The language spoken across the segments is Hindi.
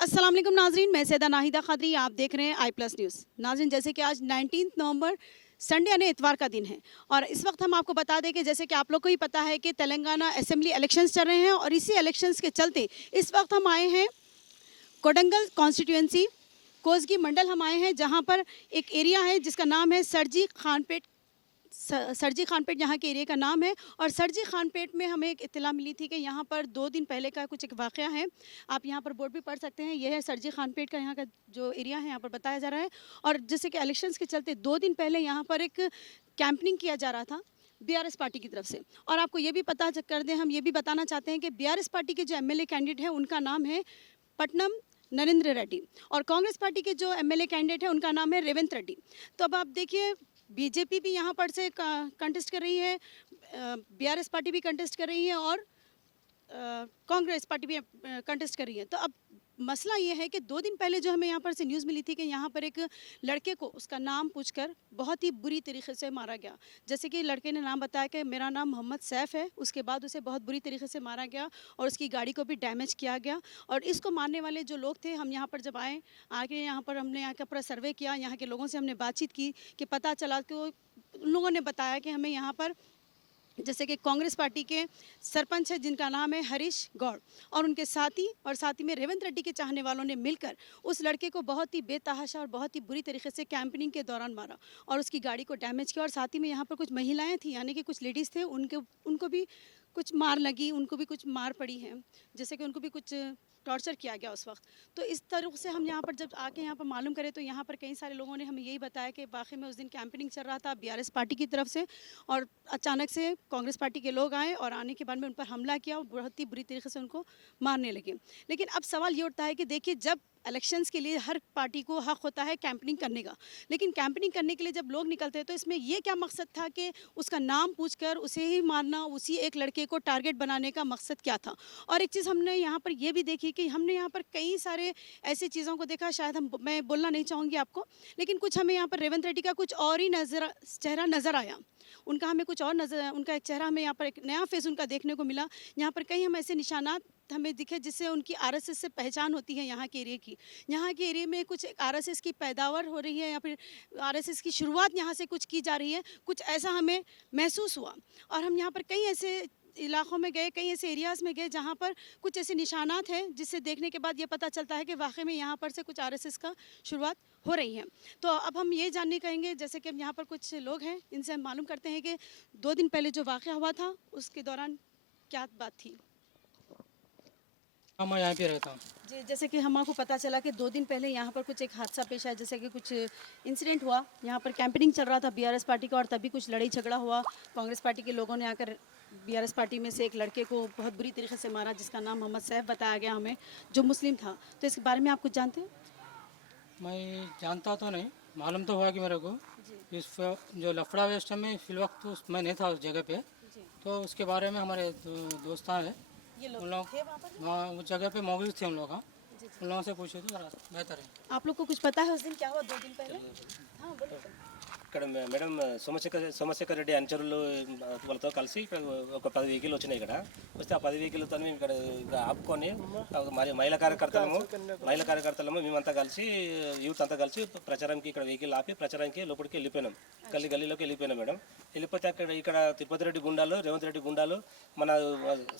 अस्सलाम वालेकुम नाजरीन, मैं सैदा नाहिदा खादरी, आप देख रहे हैं आई प्लस न्यूज़। नाजरीन, जैसे कि आज 19 नवंबर संडे यानी इतवार का दिन है और इस वक्त हम आपको बता दें कि जैसे कि आप लोग को ही पता है कि तेलंगाना असेंबली इलेक्शंस चल रहे हैं और इसी इलेक्शंस के चलते इस वक्त हम आए हैं कोडंगल कॉन्स्टिट्यूंसी कोसगी मंडल हम आए हैं, जहां पर एक एरिया है जिसका नाम है सरजी खानपेट। सरजी खानपेट यहाँ के एरिया का नाम है और सरजी खानपेट में हमें एक इत्तला मिली थी कि यहाँ पर 2 दिन पहले का कुछ एक वाक़या है। आप यहाँ पर बोर्ड भी पढ़ सकते हैं, यह है सरजी खानपेट का यहाँ का जो एरिया है, यहाँ पर बताया जा रहा है। और जैसे कि इलेक्शंस के चलते 2 दिन पहले यहाँ पर एक कैंपनिंग किया जा रहा था बीआरएस पार्टी की तरफ से। और आपको ये भी पता कर दें, हम ये भी बताना चाहते हैं कि बीआरएस पार्टी के जो एमएलए कैंडिडेट हैं उनका नाम है पटनम नरेंद्र रेड्डी और कांग्रेस पार्टी के जो एमएलए कैंडिडेट है उनका नाम है रेवंत रेड्डी। तो अब आप देखिए, बीजेपी भी यहाँ पर से कंटेस्ट कर रही है, बीआरएस पार्टी भी कंटेस्ट कर रही है और कांग्रेस पार्टी भी कंटेस्ट कर रही है। तो अब मसला ये है कि 2 दिन पहले जो हमें यहाँ पर से न्यूज़ मिली थी कि यहाँ पर एक लड़के को उसका नाम पूछकर बहुत ही बुरी तरीके से मारा गया। जैसे कि लड़के ने नाम बताया कि मेरा नाम मोहम्मद सैफ है, उसके बाद उसे बहुत बुरी तरीके से मारा गया और उसकी गाड़ी को भी डैमेज किया गया। और इसको मारने वाले जो लोग थे, हम यहाँ पर जब आए आके यहाँ पर हमने यहाँ का पूरा सर्वे किया, यहाँ के लोगों से हमने बातचीत की कि पता चला कि उन लोगों ने बताया कि हमें यहाँ पर जैसे कि कांग्रेस पार्टी के सरपंच है जिनका नाम है हरीश गौड़ और उनके साथी में रेवंत रेड्डी के चाहने वालों ने मिलकर उस लड़के को बहुत ही बेतहाशा और बहुत ही बुरी तरीके से कैंपेनिंग के दौरान मारा और उसकी गाड़ी को डैमेज किया। और साथ ही में यहाँ पर कुछ महिलाएं थी, यानी कि कुछ लेडीज़ थे, उनको भी कुछ मार लगी, उनको भी कुछ मार पड़ी है, जैसे कि उनको भी कुछ टॉर्चर किया गया उस वक्त। तो इस तरह से हम यहाँ पर जब आके यहाँ पर मालूम करें तो यहाँ पर कई सारे लोगों ने हमें यही बताया कि वाकई में उस दिन कैंपेनिंग चल रहा था बीआरएस पार्टी की तरफ से और अचानक से कांग्रेस पार्टी के लोग आए और आने के बाद में उन पर हमला किया और बहुत ही बुरी तरीके से उनको मारने लगे। लेकिन अब सवाल ये उठता है कि देखिए, जब इलेक्शंस के लिए हर पार्टी को हक होता है कैंपेनिंग करने का, लेकिन कैंपेनिंग करने के लिए जब लोग निकलते हैं तो इसमें ये क्या मकसद था कि उसका नाम पूछकर उसे ही मारना, उसी एक लड़के को टारगेट बनाने का मकसद क्या था। और एक चीज़ हमने यहाँ पर ये भी देखी कि हमने यहाँ पर कई सारे ऐसी चीज़ों को देखा, शायद मैं बोलना नहीं चाहूँगी आपको, लेकिन कुछ हमें यहाँ पर रेवंत रेड्डी का कुछ और ही चेहरा नज़र आया, उनका हमें कुछ और नज़र, उनका एक चेहरा हमें यहाँ पर एक नया फेस उनका देखने को मिला। यहाँ पर कई हम ऐसे निशानात हमें दिखे जिससे उनकी आरएसएस से पहचान होती है यहाँ के एरिया की। यहाँ के एरिया में कुछ आरएसएस की पैदावार हो रही है या फिर आरएसएस की शुरुआत यहाँ से कुछ की जा रही है, कुछ ऐसा हमें महसूस हुआ। और हम यहाँ पर कई ऐसे इलाकों में गए, कई ऐसे एरियाज़ में गए जहाँ पर कुछ ऐसे निशानात हैं जिससे देखने के बाद ये पता चलता है कि वाकई में यहाँ पर से कुछ आरएसएस का शुरुआत हो रही है। तो अब हम ये जानने कहेंगे, जैसे कि हम यहाँ पर कुछ लोग हैं, इनसे हम मालूम करते हैं कि 2 दिन पहले जो वाक़या हुआ था उसके दौरान क्या बात थी। हाँ, मैं यहाँ पे रहता हूँ। जी, जैसे कि हमको पता चला कि 2 दिन पहले यहाँ पर कुछ एक हादसा पेश आया, जैसे कि कुछ इंसिडेंट हुआ, यहाँ पर कैंपेनिंग चल रहा था बीआरएस पार्टी का और तभी कुछ लड़ाई झगड़ा हुआ। कांग्रेस पार्टी के लोगों ने आकर बीआरएस पार्टी में से एक लड़के को बहुत बुरी तरीके से मारा जिसका नाम मोहम्मद सैफ बताया गया हमें, जो मुस्लिम था। तो इसके बारे में आप कुछ जानते हैं? मैं जानता तो नहीं, मालूम तो हुआ कि मेरे को जो लफड़ा वेस्ट में फिलवक्त मैं नहीं था उस जगह पे। जी, तो उसके बारे में हमारे दोस्तान हैं, ये लोग उन लोग थे वहाँ पर? वहाँ उस जगह पे मौजूद थे उन लोग। हाँ, जी, उन लोगों से पूछे तो ज़रा बेहतर है। आप लोग को कुछ पता है उस दिन क्या हुआ 2 दिन पहले? हाँ, बोलिए। ఇక్కడ మేడం సోమశేఖర్ రెడ్డి అనుచరులు వాళ్ళతో కలిసి ఇక్కడ ఒక 10 వెహికల్ వచ్చినాయి. ఇక్కడ వస్తే ఆ 10 వెహికల్తో మేము ఇక్కడ ఆపుకొని మరి మహిళా కార్యకర్తలము మేమంతా కలిసి యూత్ అంతా కలిసి ప్రచారంకి ఇక్కడ వెహికల్ ఆపి ప్రచారానికి లోపలికి వెళ్ళిపోయినాం. గల్లీలోకి వెళ్ళిపోయినాం మేడం. వెళ్ళిపోతే ఇక్కడ తిరుపతి రెడ్డి గుండాలు, రేవంత్ రెడ్డి గుండాలు, మన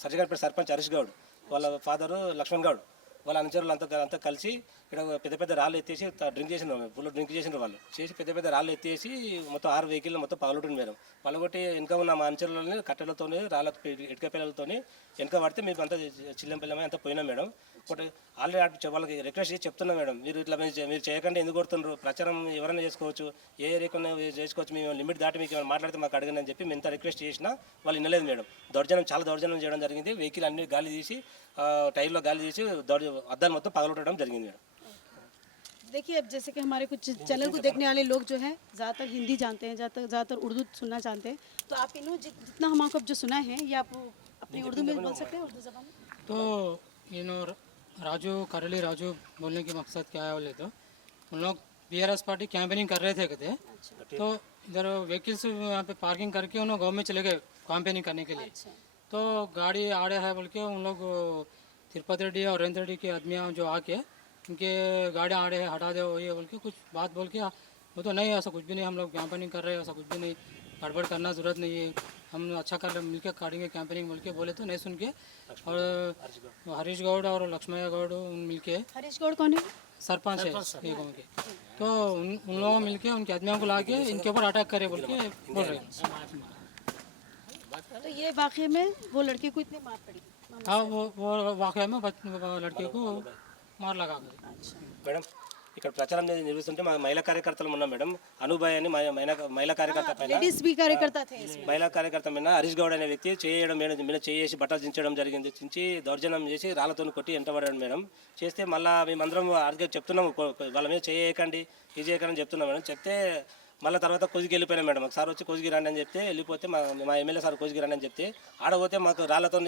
సర్జగారిపేట సర్పంచ్ హరీష్ గౌడ్ వాళ్ళ ఫాదరు లక్ష్మణ్ గౌడ్ వాళ్ళ అనుచరులు అంతా కలిసి ఇక్కడ పెద్ద పెద్ద రాళ్ళు ఎత్తేసి డ్రింక్ చేసినారు, ఫుల్ డ్రింక్ చేసినారు. వాళ్ళు చేసి పెద్ద పెద్ద రాళ్ళు ఎత్తేసి మొత్తం 6 వెహికల్ మొత్తం పగలగొట్టింది మేడం. పగలగొట్టి వెనక ఉన్న మా అనుచరులని కట్టెలతో రాళ్ళ ఇటుక పిల్లలతో వెనక పడితే మేము అంతా చిల్లంపిల్లమై అంతా పోయినాం మేడం. ఒకటి ఆల్రెడీ వాళ్ళకి రిక్వెస్ట్ చేసి చెప్తున్నాం మేడం, మీరు ఇట్లా మీరు చేయకండి, ఎందుకు కొడుతున్నారు, ప్రచారం ఎవరైనా చేసుకోవచ్చు, ఏ ఏరియాకైనా చేసుకోవచ్చు, మేము లిమిట్ దాటి మీకు మాట్లాడితే మాకు అడగండి అని చెప్పి మేము ఎంత రిక్వెస్ట్ చేసినా వాళ్ళు వినలేదు మేడం. చాలా దౌర్జన్యం చేయడం జరిగింది. వెహికల్ అన్ని గాలి తీసి టైర్లో గాలి తీసి అద్దాలు మొత్తం పగలగొట్టడం జరిగింది మేడం. देखिए, अब जैसे कि हमारे कुछ चैनल को देखने वाले लोग जो हैं ज़्यादातर हिंदी जानते हैं, ज़्यादातर उर्दू सुनना जानते हैं। तो आप इन्हों जितना हम आपको जो सुना है ये आप अपनी उर्दू में बोल सकते हैं, उर्दू ज़बान में? तो राजू करली राजू बोलने की मकसद क्या है बोले तो उन लोग बीआरएस पार्टी कैंपेनिंग कर रहे थे कहते। तो इधर व्हीकल्स यहाँ पे पार्किंग करके उन लोग गाँव में चले गए कैंपेनिंग करने के लिए। अच्छा, तो गाड़ी आ रहा है बोल के उन लोग तिरुपति रेड्डी और रेवंत रेड्डी के आदमियाँ जो आके इनके गाड़ियाँ आड़े हटा दो ये बोल के कुछ बात बोल के वो तो नहीं ऐसा कुछ भी नहीं, हम लोग कैंपेनिंग कर रहे हैं, ऐसा कुछ भी नहीं, गड़बड़ करना ज़रूरत नहीं है, हम अच्छा कर रहे मिल के काटेंगे कैंपेनिंग बोल के बोले तो नहीं सुन के। और हरीश गौड़ और लक्ष्मैया गौड़ मिल के हरीश गौड़ कौन है? सरपंच है ये गाँव के, तो उन लोगों मिल के उनके आदमियों को ला के इनके ऊपर अटैक करे बोल के बोल रहे हैं। तो ये वाकई में वो लड़के को इतनी मार पड़ी? हाँ वो वाकया में लड़के को मार लगा कर। మేడం ఇక్కడ ప్రచారం నిర్వహిస్తుంటే మా మహిళా కార్యకర్తలు ఉన్నాం మేడం. అనుభయ్ అని మహిళా కార్యకర్త పైన लेडीज भी कार्यकर्ता थे इसमें। మహిళా కార్యకర్త మీద హరీష్ గౌడ్ అనే వ్యక్తి చేయడం మేడం మీద చేసి బట్టలు దించడం జరిగింది. దించి దౌర్జన్యం చేసి రాళ్లతో కొట్టి ఎంటబడాడు మేడం. చేస్తే మళ్ళీ మేమందరం ఆర్గ్యూ చెప్తున్నాము వాళ్ళ మీద చేయకండి ఇది చేయకండి అని చెప్తున్నాం మేడం. చెప్తే మళ్ళీ తర్వాత కోజికి వెళ్ళిపోయినా మేడం. సార్ వచ్చి కోజికి రండి అని చెప్తే వెళ్ళిపోతే మా ఎమ్మెల్యే సార్ కోజికి రండి అని చెప్తే ఆడపోతే మాకు రాళ్లతో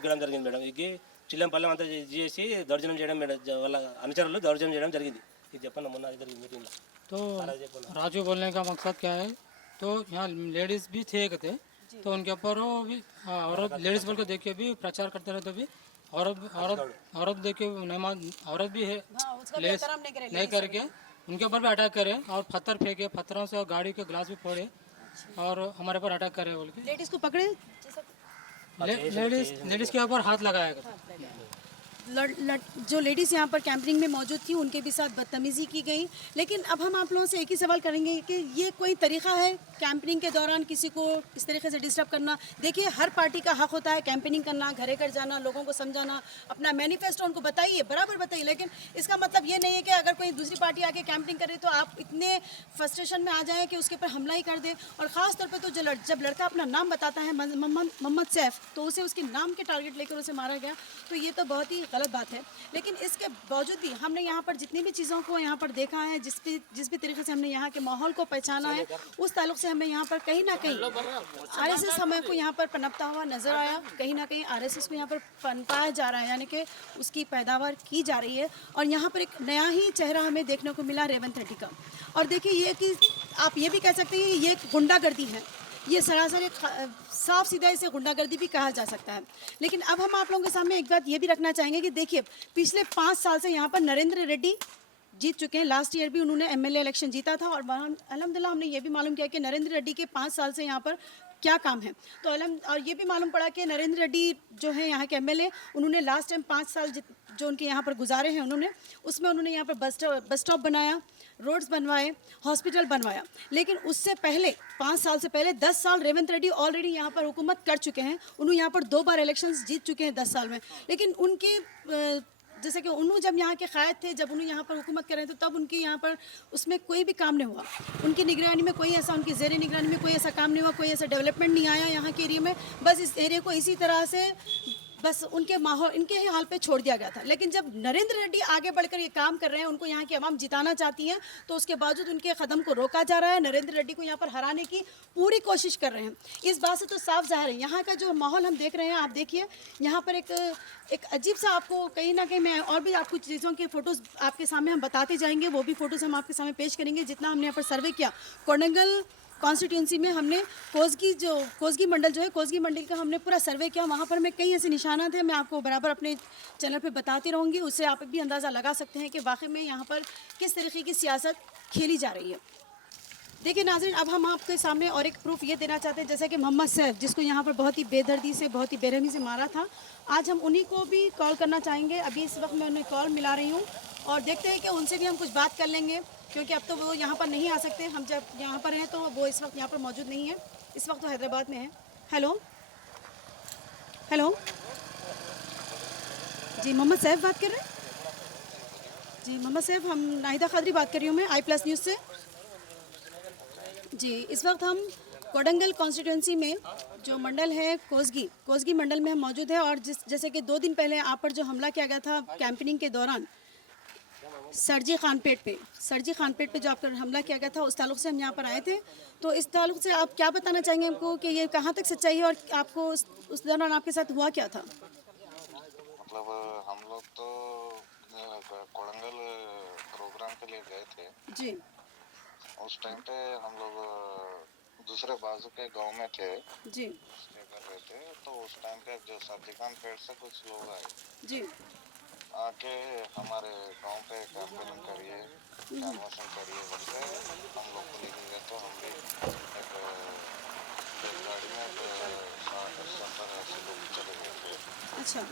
ఇగ్గడం జరిగింది మేడం. ఇగ్గి చిల్లంపల్లెం అంతా చేసి దౌర్జన్యం చేయడం మేడం. వాళ్ళ అనుచరులు దౌర్జన్యం చేయడం జరిగింది. ఇది చెప్పండి మొన్న జరిగింది మీటింగ్లో. तो राजू बोलने का मकसद क्या है, तो यहाँ लेडीज़ भी थे कहते, तो उनके ऊपर वो भी औरत लेडीज़ बोल के देख के भी प्रचार करते रहे, तो भी औरत देख के औरत भी है लेडीज नहीं करके उनके ऊपर भी अटैक करे और पत्थर फेंके, पत्थरों से गाड़ी के ग्लास भी फोड़े और हमारे पर अटैक करे बोल के लेडीज को पकड़े, लेडीज़ के ऊपर हाथ लगाया करते। जो लेडीज़ यहाँ पर कैंपिंग में मौजूद थी उनके भी साथ बदतमीज़ी की गई। लेकिन अब हम आप लोगों से एक ही सवाल करेंगे कि ये कोई तरीक़ा है कैंपिंग के दौरान किसी को इस तरीके से डिस्टर्ब करना? देखिए हर पार्टी का हक होता है कैंपिंग करना, घरे घर जाना, लोगों को समझाना, अपना मैनिफेस्टो उनको बताइए, बराबर बताइए। लेकिन इसका मतलब ये नहीं है कि अगर कोई दूसरी पार्टी आके कैंपिंग करे तो आप इतने फ्रस्ट्रेशन में आ जाएँ कि उसके ऊपर हमला ही कर दे। और ख़ास तौर पर तो जब लड़का अपना नाम बताता है मोहम्मद सैफ, तो उसे उसके नाम के टारगेट लेकर उसे मारा गया, तो ये तो बहुत ही गलत बात है। लेकिन इसके बावजूद भी हमने यहाँ पर जितनी भी चीज़ों को यहाँ पर देखा है, जिस भी तरीके से हमने यहाँ के माहौल को पहचाना है, उस ताल्लुक से हमें यहाँ पर कहीं ना कहीं आरएसएस हमें को यहाँ पर पनपता हुआ नजर आया। कहीं ना कहीं आरएसएस को यहाँ पर पनपाया जा रहा है, यानी कि उसकी पैदावार की जा रही है। और यहाँ पर एक नया ही चेहरा हमें देखने को मिला रेवंत रेड्डी का। और देखिए ये कि आप ये भी कह सकते हैं ये एक गुंडागर्दी है, ये सरासर एक साफ सीधा इसे गुंडागर्दी भी कहा जा सकता है। लेकिन अब हम आप लोगों के सामने एक बात ये भी रखना चाहेंगे कि देखिए पिछले 5 साल से यहाँ पर नरेंद्र रेड्डी जीत चुके हैं। लास्ट ईयर भी उन्होंने एमएलए इलेक्शन जीता था और अल्हम्दुलिल्लाह हमने ये भी मालूम किया कि नरेंद्र रेड्डी के 5 साल से यहाँ पर क्या काम है। तो और ये भी मालूम पड़ा कि नरेंद्र रेड्डी जो है यहाँ के एमएलए, उन्होंने लास्ट टाइम 5 साल जो उनके यहाँ पर गुजारे हैं उन्होंने यहाँ पर बस स्टॉप बनाया, रोड्स बनवाए, हॉस्पिटल बनवाया। लेकिन उससे पहले 5 साल से पहले 10 साल रेवंत रेड्डी ऑलरेडी यहाँ पर हुकूमत कर चुके हैं। उन्होंने यहाँ पर 2 बार इलेक्शंस जीत चुके हैं 10 साल में। लेकिन उनके जैसे कि उन्होंने जब यहाँ के कायद थे, जब उन्होंने यहाँ पर हुकूमत कर रहे थे, तब उनके यहाँ पर उसमें कोई भी काम नहीं हुआ। उनकी निगरानी में कोई ऐसा, उनकी ज़ेर निगरानी में कोई ऐसा काम नहीं हुआ, कोई ऐसा डेवलपमेंट नहीं आया यहाँ के एरिया में। बस इस एरिया को इसी तरह से बस उनके माहौल इनके ही हाल पे छोड़ दिया गया था। लेकिन जब नरेंद्र रेड्डी आगे बढ़कर ये काम कर रहे हैं, उनको यहाँ की आवाम जिताना चाहती है, तो उसके बावजूद उनके कदम को रोका जा रहा है। नरेंद्र रेड्डी को यहाँ पर हराने की पूरी कोशिश कर रहे हैं। इस बात से तो साफ जाहिर है यहाँ का जो माहौल हम देख रहे हैं। आप देखिए यहाँ पर एक अजीब सा आपको कहीं ना कहीं मैं और भी आपको चीज़ों के फ़ोटोज़ आपके सामने हम बताते जाएंगे, वो भी फ़ोटोज़ हम आपके सामने पेश करेंगे। जितना हमने यहाँ पर सर्वे किया कोडंगल कॉन्स्टिट्यूंसी में, हमने कोसगी मंडल जो है, कोसगी मंडल का हमने पूरा सर्वे किया। वहाँ पर मैं कई ऐसे निशानात हैं, मैं आपको बराबर अपने चैनल पे बताती रहूँगी। उससे आप भी अंदाज़ा लगा सकते हैं कि वाकई में यहाँ पर किस तरीके की सियासत खेली जा रही है। देखिए नाज़रीन, अब हम आपके सामने और एक प्रूफ ये देना चाहते हैं, जैसे कि मोहम्मद सैफ, जिसको यहाँ पर बहुत ही बेदर्दी से, बहुत ही बेरहमी से मारा था। आज हम उन्हीं को भी कॉल करना चाहेंगे। अभी इस वक्त मैं उन्हें कॉल मिला रही हूँ और देखते हैं कि उनसे भी हम कुछ बात कर लेंगे, क्योंकि अब तो वो यहाँ पर नहीं आ सकते। हम जब यहाँ पर हैं तो वो इस वक्त यहाँ पर मौजूद नहीं है, इस वक्त तो हैदराबाद में है। हेलो जी, मोहम्मद सैफ बात कर रहे हैं? जी मोहम्मद सैफ, हम नाहिदा खादरी बात कर रही हूँ मैं i+ न्यूज़ से। जी, इस वक्त हम कोडंगल कॉन्स्टिट्यूंसी में जो मंडल है कोसगी मंडल में हम मौजूद है। और जैसे कि 2 दिन पहले आप पर जो हमला किया गया था कैंपेनिंग के दौरान सरजी खानपेट पे जो आप पर हमला किया गया था, उस ताल्लुक से हम यहाँ पर आए थे। तो इस ताल्लुक से आप क्या बताना चाहेंगे हमको कि ये कहाँ तक सच्चाई है और आपको उस दौरान आपके साथ हुआ क्या था? मतलब हम लोग तो कोडंगल प्रोग्राम के लिए गए थे जी। उस टाइम पे हम लोग दूसरे बाजू के गांव में थे जी स्टे कर रहे थे। तो उस टाइम पे जो सर्जिकान पेड़ से कुछ लोग आए, जी। आके हमारे गांव पे कैंपेनिंग करिए, कैनवासिंग करिए बोलते हम लोग को लेके गए। तो हम भी एक गाड़ी में 60-70-80 लोग चले गए थे। अच्छा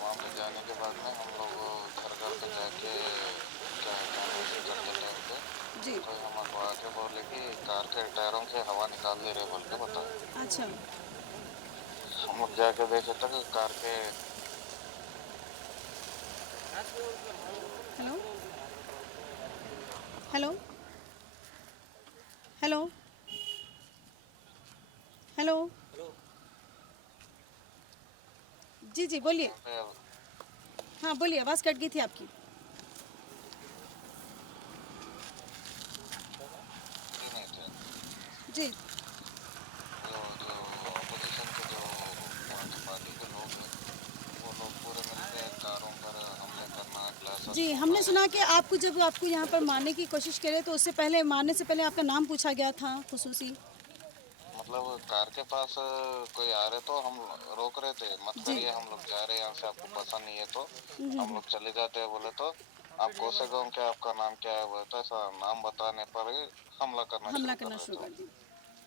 वहाँ पे जाने के बाद में हम लोग घर घर पे जाके कैनवासिंग करते टाइम पे जी। कोई हमको आके बोले कि कार के टायरों से हवा निकाल दे रहे बोल के बताए। अच्छा हम लोग जाके देखे तक कार के हेलो हेलो हेलो हेलो जी जी बोलिए। पे हाँ बोलिए, आवाज़ कट गई थी आपकी। नहीं थे। जी जो ऑपोजिशन के जो पार्टी के लोग हैं वो लोग पूरे मिलके कारों पर हमले करना, ग्लास जी, हमने सुना कि जब आपको यहाँ पर मारने की कोशिश करे तो उससे पहले, मारने से पहले आपका नाम पूछा गया था खुसूसी। मतलब कार के पास कोई आ रहे तो हम रोक रहे थे, मत करिए, हम लोग जा रहे हैं यहाँ से, आपको पसंद नहीं है तो हम लोग चले जाते हैं बोले। तो आप कौन से गाँव के, आपका नाम क्या है बोले तो ऐसा नाम बताने पर ही हमला करना हमला शुरू करना कर शुरू रहे कर थे। दिया।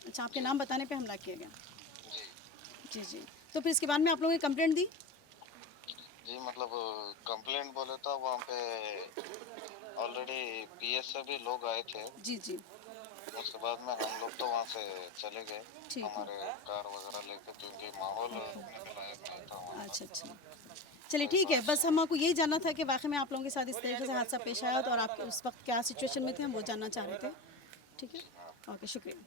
अच्छा, आपके नाम बताने पे हमला किया गया। जी जी जी, तो फिर इसके बाद में आप लोगों ने कंप्लेंट दी। जी, मतलब कंप्लेंट बोले तो वहाँ पे ऑलरेडी पीएस से भी लोग आए थे। जी जी उसके बाद में हम लोग तो वहाँ से चले गए ठीक है। हमारे कार वगैरह लेके, क्योंकि माहौल रुकने के लायक नहीं था वहाँ अच्छा अच्छा, चलिए ठीक है। बस हमको यही जानना था कि वाकई में आप लोगों के साथ इस तरीके से हादसा पेश आया तो, और आप उस वक्त क्या सिचुएशन में थे, हम वो जानना चाह रहे थे। ठीक है, ओके, शुक्रिया।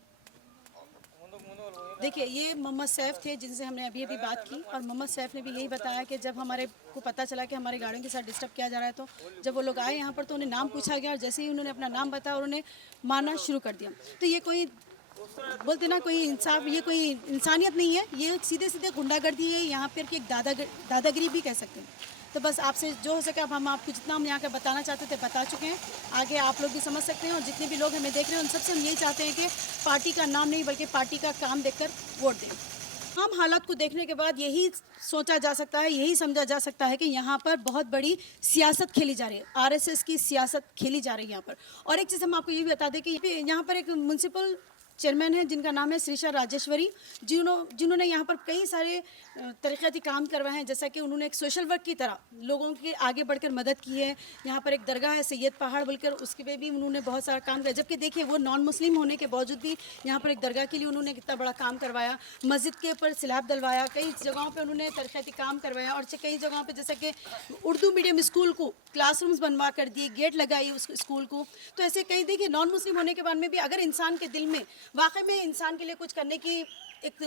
देखिए, ये मोहम्मद सैफ थे जिनसे हमने अभी अभी बात की, और मोहम्मद सैफ ने भी यही बताया कि जब हमारे को पता चला कि हमारे गाड़ियों के साथ डिस्टर्ब किया जा रहा है, तो जब वो लोग आए यहाँ पर तो उन्हें नाम पूछा गया, और जैसे ही उन्होंने अपना नाम बताया और उन्हें मारना शुरू कर दिया। तो ये कोई बोलते ना, कोई इंसाफ, ये कोई इंसानियत नहीं है, ये सीधे सीधे गुंडागर्दी है, यहाँ पर कि एक दादागिरी भी कह सकते हैं। तो बस आपसे जो हो सके, अब हम आपको जितना हम यहाँ का बताना चाहते थे बता चुके हैं। आगे आप लोग भी समझ सकते हैं, और जितने भी लोग हमें देख रहे हैं उन सबसे हम यही चाहते हैं कि पार्टी का नाम नहीं बल्कि पार्टी का काम देखकर वोट दें। हम हालात को देखने के बाद यही सोचा जा सकता है, यही समझा जा सकता है कि यहाँ पर बहुत बड़ी सियासत खेली जा रही है, आरएसएस की सियासत खेली जा रही है यहाँ पर। और एक चीज़ हम आपको ये भी बता दें कि यहाँ पर एक म्यूनसिपल चेयरमैन है जिनका नाम है श्रीशा राजेश्वरी, जिन्होंने यहाँ पर कई सारे तरक्याती काम करवाए हैं, जैसा कि उन्होंने एक सोशल वर्क की तरह लोगों के आगे बढ़कर मदद की है। यहाँ पर एक दरगाह है सैयद पहाड़ बोलकर, उसके पे भी उन्होंने बहुत सारा काम किया, जबकि देखिए वो नॉन मुस्लिम होने के बावजूद भी यहाँ पर एक दरगाह के लिए उन्होंने कितना बड़ा काम करवाया। मस्जिद के ऊपर स्लैब डलवाया, कई जगहों पर उन्होंने तरक्याती काम करवाया, और कई जगहों पर जैसे कि उर्दू मीडियम स्कूल को क्लासरूम्स बनवा कर दिए, गेट लगाई उस स्कूल को। तो ऐसे कई, देखिए नॉन मुस्लिम होने के बाद में भी अगर इंसान के दिल में वाकई में इंसान के लिए कुछ करने की एक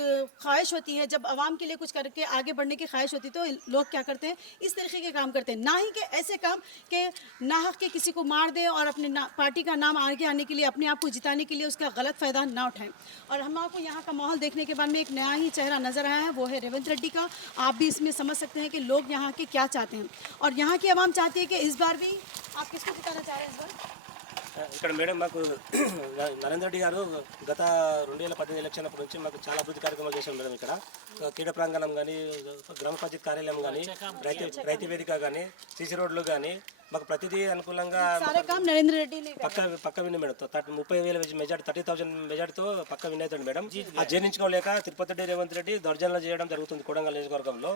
ख्वाहिश होती है, जब आवाम के लिए कुछ करके आगे बढ़ने की ख्वाहिश होती है, तो लोग क्या करते हैं, इस तरीके के काम करते हैं। ना ही कि ऐसे काम कि नाहक के किसी को मार दे और अपने पार्टी का नाम आगे आने के लिए, अपने आप को जिताने के लिए उसका गलत फ़ायदा ना उठाएं। और हम आपको यहाँ का माहौल देखने के बाद में एक नया ही चेहरा नज़र आया है, वो है रेवंत रेड्डी का। आप भी इसमें समझ सकते हैं कि लोग यहाँ के क्या चाहते हैं, और यहाँ की आवाम चाहती है कि इस बार भी आप किसको जिताना चाह रहे हैं इस बार? ఇక్కడ మేడం మాకు నరేంద్ర రెడ్డి గారు గత 2018 ఎలక్షన్ అప్పటి నుంచి మాకు చాలా అభివృద్ధి కార్యక్రమాలు చేశారు మేడం. ఇక్కడ క్రీడా ప్రాంగణం కానీ, గ్రామ పంచాయతీ కార్యాలయం కానీ, రైతు వేదిక కానీ, సీసీ రోడ్లు కానీ, మాకు ప్రతిదీ అనుకూలంగా सारे काम नरेंद्र रेड्डी ने పక్క విన్ మేడం. 30,000 మెజార్టీ, 30,000 మెజార్టీతో పక్క విన్ అవుతాడు మేడం. ఆ జీర్ణించుకోలేక తిరుపతి రెడ్డి రేవంత్ రెడ్డి దౌర్జన్యాలు చేయడం జరుగుతుంది కొడంగల్ నియోజకవర్గంలో.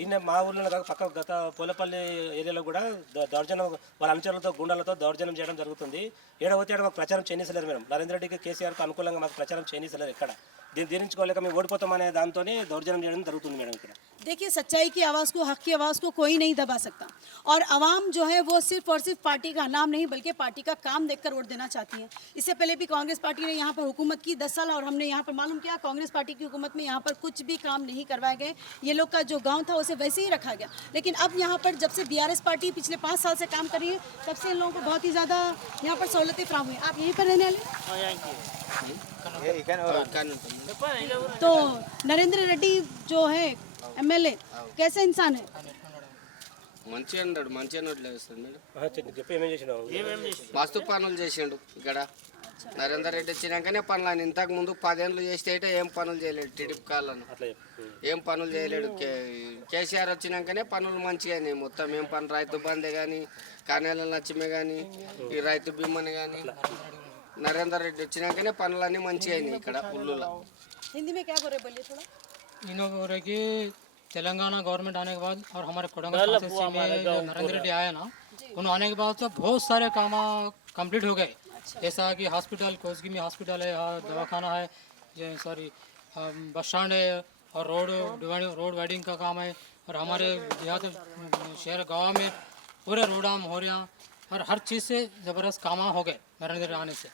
ఈయన మా ఊర్లో కాక పక్క గత పోలపల్లి ఏరియాలో కూడా దౌర్జన్యం, వాళ్ళ అనుచరులతో గుండాలతో దౌర్జన్యం చేయడం జరుగుతుంది. ఏడవతే మాకు ప్రచారం చేయనిసలేరు మేడం. నరేంద్ర రెడ్డికి, కేసీఆర్కి అనుకూలంగా మాకు ప్రచారం చేయనిసలేరు. ఇక్కడ దీన్ని జీర్ణించుకోలేక మేము ఓడిపోతామనే దాంతో దౌర్జన్యం చేయడం జరుగుతుంది మేడం. ఇక్కడ देखिए, सच्चाई की आवाज़ को, हक की आवाज़ को कोई नहीं दबा सकता, और आवाम जो है वो सिर्फ और सिर्फ पार्टी का नाम नहीं बल्कि पार्टी का काम देखकर वोट देना चाहती है। इससे पहले भी कांग्रेस पार्टी ने यहाँ पर हुकूमत की 10 साल, और हमने यहाँ पर मालूम किया कांग्रेस पार्टी की हुकूमत में यहाँ पर कुछ भी काम नहीं करवाए गए। ये लोग का जो गाँव था उसे वैसे ही रखा गया। लेकिन अब यहाँ पर जब से BRS पार्टी पिछले 5 साल से काम कर रही है, तब से इन लोगों को बहुत ही ज़्यादा यहाँ पर सहूलतें फ्राहम हुई। आप यहीं पर रहने वाले? तो नरेंद्र रेड्डी जो है MLA कैसे इंसान है? మంచిగా మంచిగా నోట్లు వేస్తాడు మేడం. చెప్పి ఏమేం చేసినావు? మస్తు పనులు చేసిండు ఇక్కడ. నరేందర్ రెడ్డి వచ్చినాకనే పనులు అని ఇంతకు ముందు 10 ఏళ్ళు చేస్తే ఏం పనులు చేయలేడు టీడీపీ కాళ్ళను అట్లా చెప్పు. ఏం పనులు చేయలేడు కేసీఆర్ వచ్చినాకనే పనులు మంచిగా అయినాయి మొత్తం ఏం పని రైతు బందే కానీ కానేల లక్ష్మి కానీ ఈ రైతు బీమాని కానీ నరేందర్ రెడ్డి వచ్చినాకనే పనులన్నీ మంచిగా అయినాయి ఇక్కడ ఉల్లులో हिंदी में क्या बोल रहे बोलिए थोड़ा। इन्हों बोल रहे कि तेलंगाना गवर्नमेंट आने के बाद और हमारे कोडंगल कॉन्स्टिट्यूंसी में जो नरेंद्र रेड्डी आया ना, उन्होंने आने के बाद तो बहुत सारे काम कंप्लीट हो गए। जैसा कि हॉस्पिटल, कोसगी में हॉस्पिटल है, यहाँ दवाखाना है, सॉरी बस स्टैंड है, और रोड वाइडिंग का काम है, और हमारे देहात शहर गाँव में पूरे रोड आम हो रहे हैं, और हर चीज़ से ज़बरदस्त काम हो गए नरेंद्र रेड्डी आने से।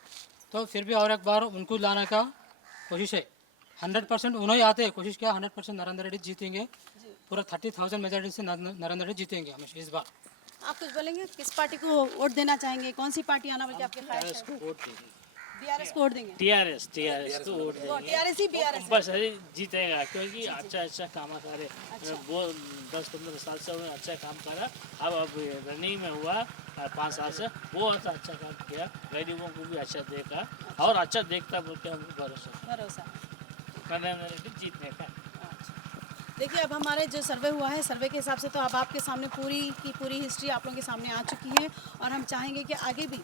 तो फिर भी और एक बार उनको लाने का कोशिश है। 100% उन्होंने आते हैं, कोशिश किया 100% नरेंद्र रेड्डी जीतेंगे, पूरा 30,000 मेजॉरिटी से नरेंद्र रेड्डी जीतेंगे हमेशा इस बार। आप कुछ बोलेंगे, किस पार्टी को वोट देना चाहेंगे, कौन सी पार्टी आना बल्कि आपके ख्याल है? बीआरएस को वोट देंगे। टीआरएस को वोट वो टीआरएस ही बीआरएस कंपल्सरी जीतेगा क्योंकि अच्छा काम करे वो 10-15 साल से उन्होंने अच्छा काम करा। अब रनिंग में हुआ 5 साल से बहुत अच्छा काम किया, गरीबों को भी अच्छा देखा और अच्छा देखता बोल के हमको भरोसा। नरेंद्र रेड्डी जीतने का। देखिए अब हमारे जो सर्वे हुआ है, सर्वे के हिसाब से तो अब आपके सामने पूरी की पूरी हिस्ट्री आप लोगों के सामने आ चुकी है, और हम चाहेंगे कि आगे भी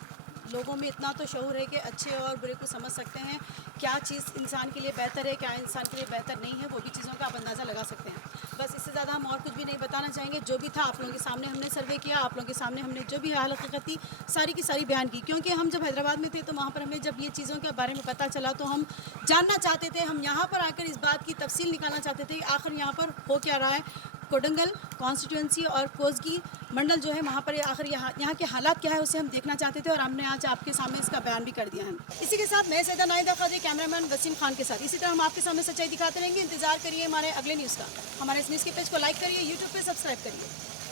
लोगों में इतना तो शऊर है कि अच्छे और बुरे को समझ सकते हैं, क्या चीज़ इंसान के लिए बेहतर है, क्या इंसान के लिए बेहतर नहीं है, वो भी चीज़ों का आप अंदाज़ा लगा सकते हैं। बस इससे ज़्यादा हम और कुछ भी नहीं बताना चाहेंगे। जो भी था आप लोगों के सामने हमने सर्वे किया, आप लोगों के सामने हमने जो भी हाल हकीकत थी सारी की सारी बयान की, क्योंकि हम जब हैदराबाद में थे तो वहाँ पर हमें जब ये चीज़ों के बारे में पता चला तो हम जानना चाहते थे, हम यहाँ पर आकर इस बात की तफसील निकालना चाहते थे कि आखिर यहाँ पर हो क्या रहा है, कोडंगल कॉन्स्टिट्यूंसी और कोसगी मंडल जो है वहाँ पर आखिर यहाँ के हालात क्या है उसे हम देखना चाहते थे, और हमने आज आपके सामने इसका बयान भी कर दिया है। इसी के साथ मैं सैदा नाहिदा खादी, कैमरामैन वसीम खान के साथ इसी तरह हम आपके सामने सच्चाई दिखाते रहेंगे। इंतजार करिए हमारे अगले न्यूज़ का। हमारे इस न्यूज़ के पेज को लाइक करिए, यूट्यूब पर सब्सक्राइब करिए।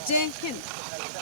जय हिंद।